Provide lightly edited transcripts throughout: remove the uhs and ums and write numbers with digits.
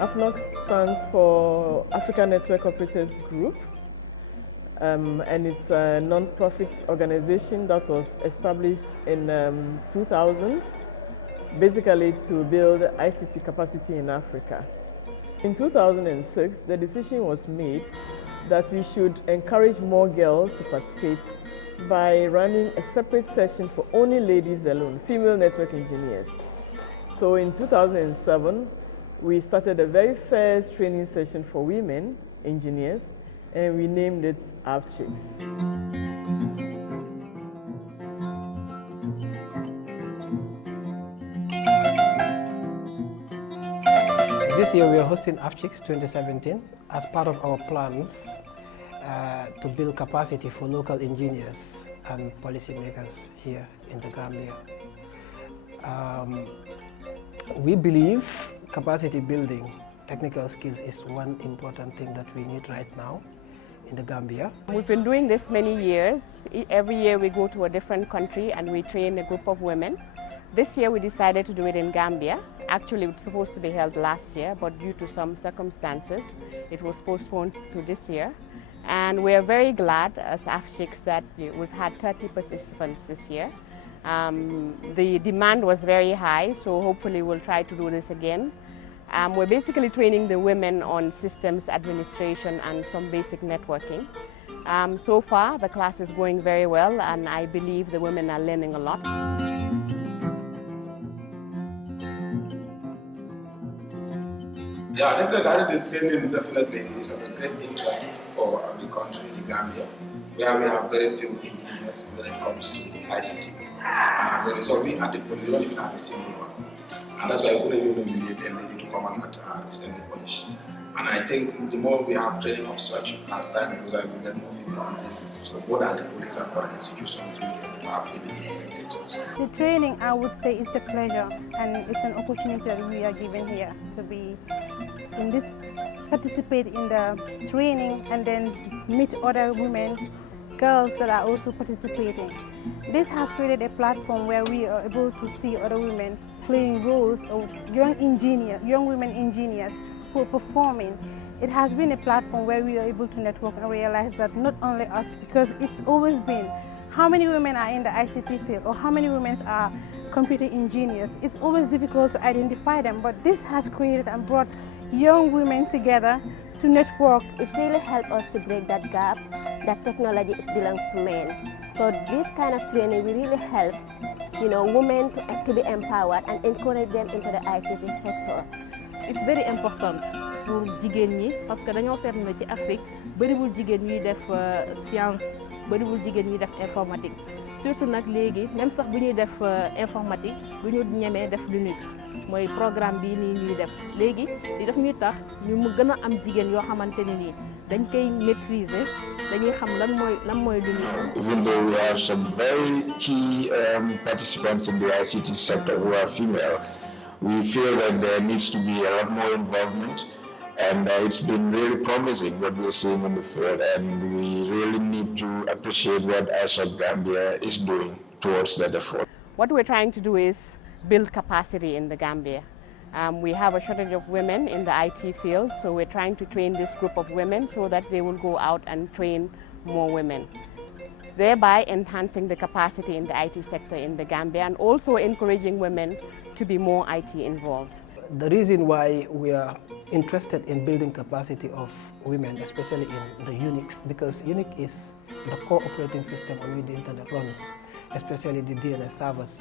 AFNOX stands for African Network Operators Group, and it's a non-profit organization that was established in 2000, basically to build ICT capacity in Africa. In 2006, the decision was made that we should encourage more girls to participate by running a separate session for only ladies alone, female network engineers. So in 2007, we started the very first training session for women engineers, and we named it afchix. This year we are hosting afchix 2017 as part of our plans to build capacity for local engineers and policymakers here in the Gambia. We believe capacity building, technical skills is one important thing that we need right now in the Gambia. We've been doing this many years. Every year we go to a different country and we train a group of women. This year we decided to do it in Gambia. Actually, it was supposed to be held last year, but due to some circumstances, it was postponed to this year. And we are very glad as afchix that we've had 30 participants this year. The demand was very high, so hopefully we'll try to do this again. We're basically training the women on systems administration and some basic networking. So far, the class is going very well, and I believe the women are learning a lot. Yeah, definitely. I think the training definitely is of a great interest for the country, the Gambia, where we have very few engineers when it comes to ICT. And as a result, we at the police, we don't even have a single one. And that's why we couldn't even nominate a lady to come and represent the police. And I think the more we have training of such, as time goes on, we get more female engineers. So both at the police and other institutions, we have female representatives. The training, I would say, is a pleasure, and it's an opportunity that we are given here to be in this, participate in the training, and then meet other women, girls that are also participating. This has created a platform where we are able to see other women playing roles of young women engineers who are performing. It has been a platform where we are able to network and realize that not only us, because it's always been how many women are in the ICT field or how many women are computer engineers. It's always difficult to identify them, but this has created and brought young women together to network. It really helped us to break that gap that technology belongs to men. So this kind of training will really help, women to be empowered and encourage them into the ICT sector. It's very important pour jigéen ñi parce que dañoo seetlu ne ci Afrique bëriwul jigéen ñuy def science, bëriwul jigéen ñuy def informatique. Surtout nag léegi même sax bu ñuy def informatique bu ñu ñemee def Linux mooy programme bii nii ñuy def léegi di def ñuy tax ñu mu gën a am jigéen yoo xamante ne nii dañ koy maîtriser dañuy xam lan mooy Linux. Even though we have some very key participants in the ICT sector who are female, we feel that there needs to be a lot more involvement, and it's been really promising what we're seeing in the field, and we really need to appreciate what ASHA Gambia is doing towards that effort. What we're trying to do is build capacity in the Gambia. We have a shortage of women in the IT field, so we're trying to train this group of women so that they will go out and train more women, thereby enhancing the capacity in the IT sector in the Gambia and also encouraging women to be more IT involved. The reason why we are interested in building capacity of women, especially in the Unix, because Unix is the core operating system on which the internet runs, especially the DNS servers.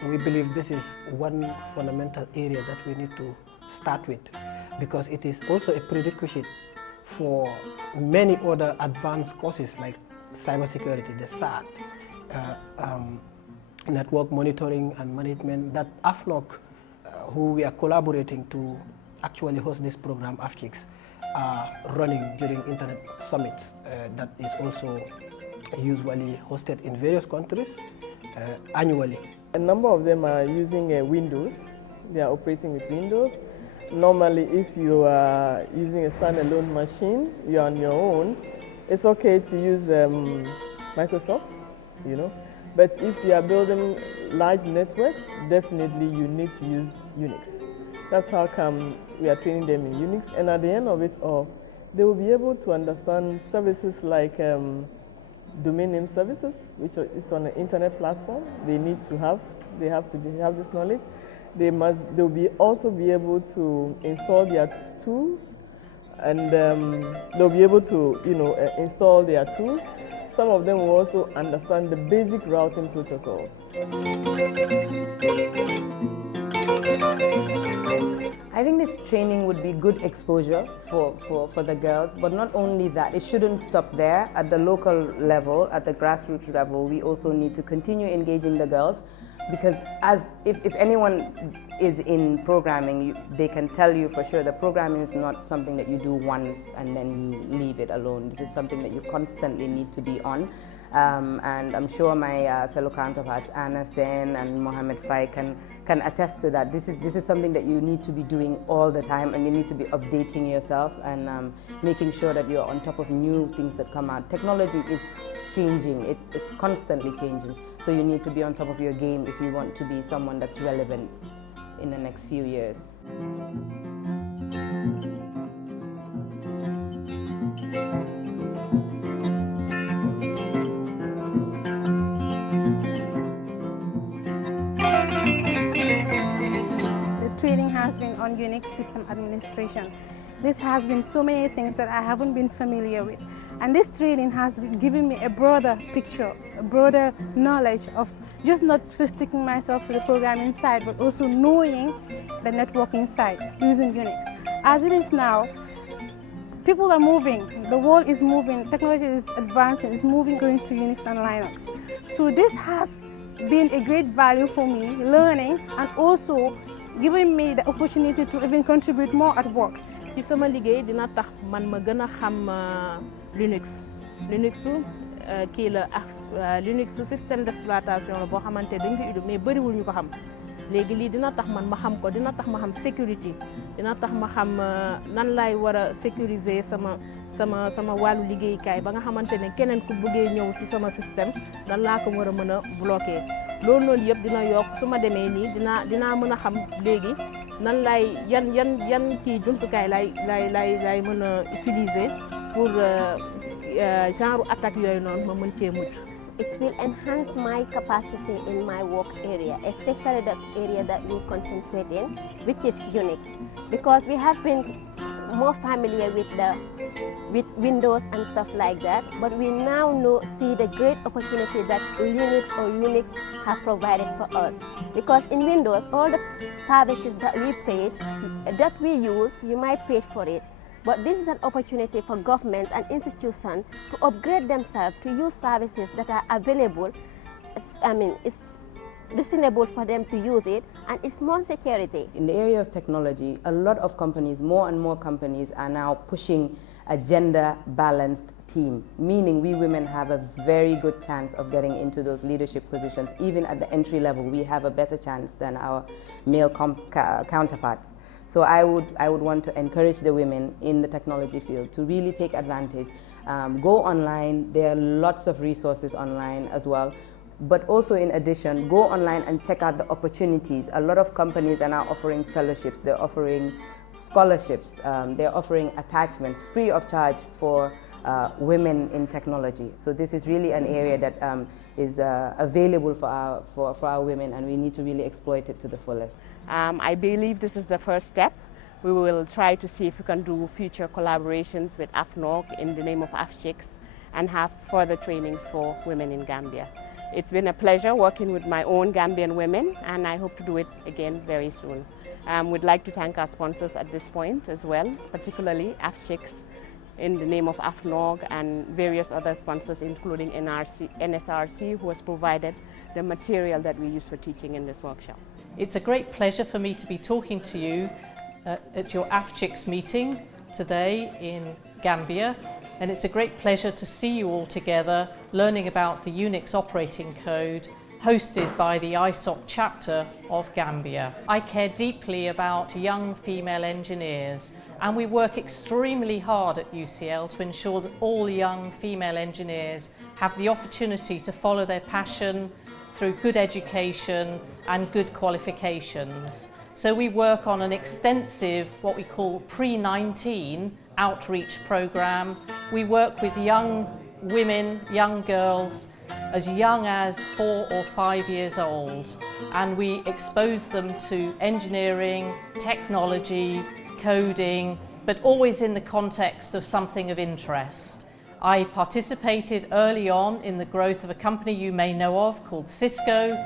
So we believe this is one fundamental area that we need to start with, because it is also a prerequisite for many other advanced courses like cybersecurity, the SAT, network monitoring and management, that AFNOC, who we are collaborating to actually host this program, afchix, are running during internet summits that is also usually hosted in various countries annually. A number of them are using Windows. They are operating with Windows. Normally, if you are using a standalone machine, you're on your own, it's okay to use Microsoft, But if you are building large networks, definitely you need to use Unix. That's how come we are training them in Unix. And at the end of it all, they will be able to understand services like domain name services, which is on an internet platform. They have to have this knowledge. They'll also be able to install their tools, and they'll be able to, install their tools. Some of them will also understand the basic routing protocols. I think this training would be good exposure for the girls, but not only that, it shouldn't stop there. At the local level, at the grassroots level, we also need to continue engaging the girls, because if anyone is in programming, they can tell you for sure that programming is not something that you do once and then you leave it alone. This is something that you constantly need to be on. And I'm sure my fellow counterparts, Anna Sen and Mohammed Fai, can attest to that. This is something that you need to be doing all the time, and you need to be updating yourself and making sure that you're on top of new things that come out. Technology is changing, it's constantly changing. So you need to be on top of your game if you want to be someone that's relevant in the next few years. Training has been on Unix system administration. This has been so many things that I haven't been familiar with. And this training has given me a broader picture, a broader knowledge of just not just sticking myself to the programming side, but also knowing the networking side using Unix. As it is now, people are moving, the world is moving, technology is advancing, it's moving going to Unix and Linux. So this has been a great value for me, learning, and also giving me the opportunity to even contribute more at work. ci sama liggéey dina tax man ma gën a xam Linux kii la Linux système d'exploitation la boo xamante dañ ko uddu mais bëriwul ñu ko xam léegi lii dina tax man ma xam ko, dina tax ma xam sécurité, dina tax ma xam nan laay war a sécuriser sama wàllu liggéeykaay ba nga xamante ne keneen ku bëggee ñëw ci sama système nan laa ko war a mën a bloquer. loolu noonu yëpp dina yokk su ma demee nii dinaa mën a xam léegi nan laay yan kii jumtukaay laay mën a utiliser pour genre attaque yooyu noonu ma mën cee mucc. It will enhance my capacity in my work area, especially the area that we concentrate in, which is Unix, because we have been more familiar with Windows and stuff like that, but we now see the great opportunity that Linux or Unix have provided for us. Because in Windows, all the services that we use, you might pay for it. But this is an opportunity for governments and institutions to upgrade themselves to use services that are available. It's reasonable for them to use it, and it's more security. In the area of technology, a lot of companies, more and more companies, are now pushing a gender-balanced team, meaning we women have a very good chance of getting into those leadership positions. Even at the entry level, we have a better chance than our male counterparts. So I would want to encourage the women in the technology field to really take advantage. Go online, there are lots of resources online as well. But also in addition, go online and check out the opportunities. A lot of companies are now offering fellowships, they're offering scholarships, they're offering attachments free of charge for women in technology. So this is really an area that is available for our women, and we need to really exploit it to the fullest. I believe this is the first step. We will try to see if we can do future collaborations with AFNOG in the name of afchix and have further trainings for women in Gambia. It's been a pleasure working with my own Gambian women, and I hope to do it again very soon. We'd like to thank our sponsors at this point as well, particularly afchix in the name of AFNOG and various other sponsors, including NSRC, who has provided the material that we use for teaching in this workshop. It's a great pleasure for me to be talking to you at your afchix meeting today in Gambia, and it's a great pleasure to see you all together learning about the Unix operating code hosted by the ISOC chapter of Gambia. I care deeply about young female engineers, and we work extremely hard at UCL to ensure that all young female engineers have the opportunity to follow their passion through good education and good qualifications. So we work on an extensive, what we call pre-19 outreach program. We work with young women, young girls, as young as 4 or 5 years old, and we expose them to engineering, technology, coding, but always in the context of something of interest. I participated early on in the growth of a company you may know of called Cisco,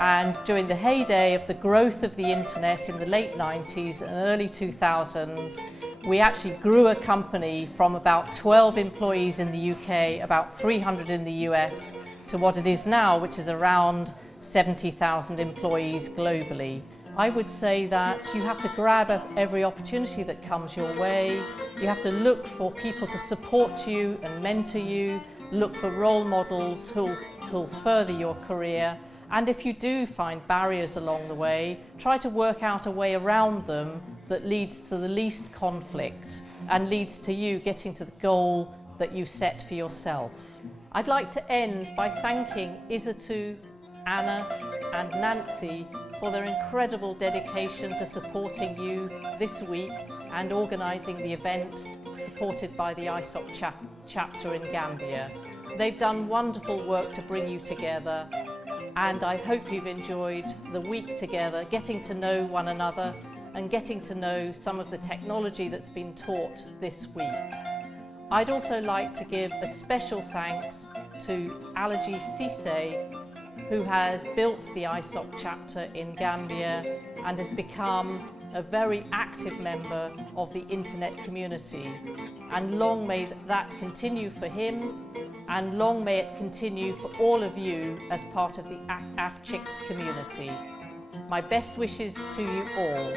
and during the heyday of the growth of the internet in the late 90s and early 2000s, we actually grew a company from about 12 employees in the UK, about 300 in the US, to what it is now, which is around 70,000 employees globally. I would say that you have to grab every opportunity that comes your way. You have to look for people to support you and mentor you, look for role models who'll further your career. And if you do find barriers along the way, try to work out a way around them that leads to the least conflict and leads to you getting to the goal that you set for yourself. I'd like to end by thanking Isatu, Anna and Nancy for their incredible dedication to supporting you this week and organising the event supported by the ISOC chapter in Gambia. They've done wonderful work to bring you together, and I hope you've enjoyed the week together, getting to know one another and getting to know some of the technology that's been taught this week. I'd also like to give a special thanks to Alaji Cisse, who has built the ISOC chapter in Gambia and has become a very active member of the internet community. And long may that continue for him, and long may it continue for all of you as part of the afchix community. My best wishes to you all.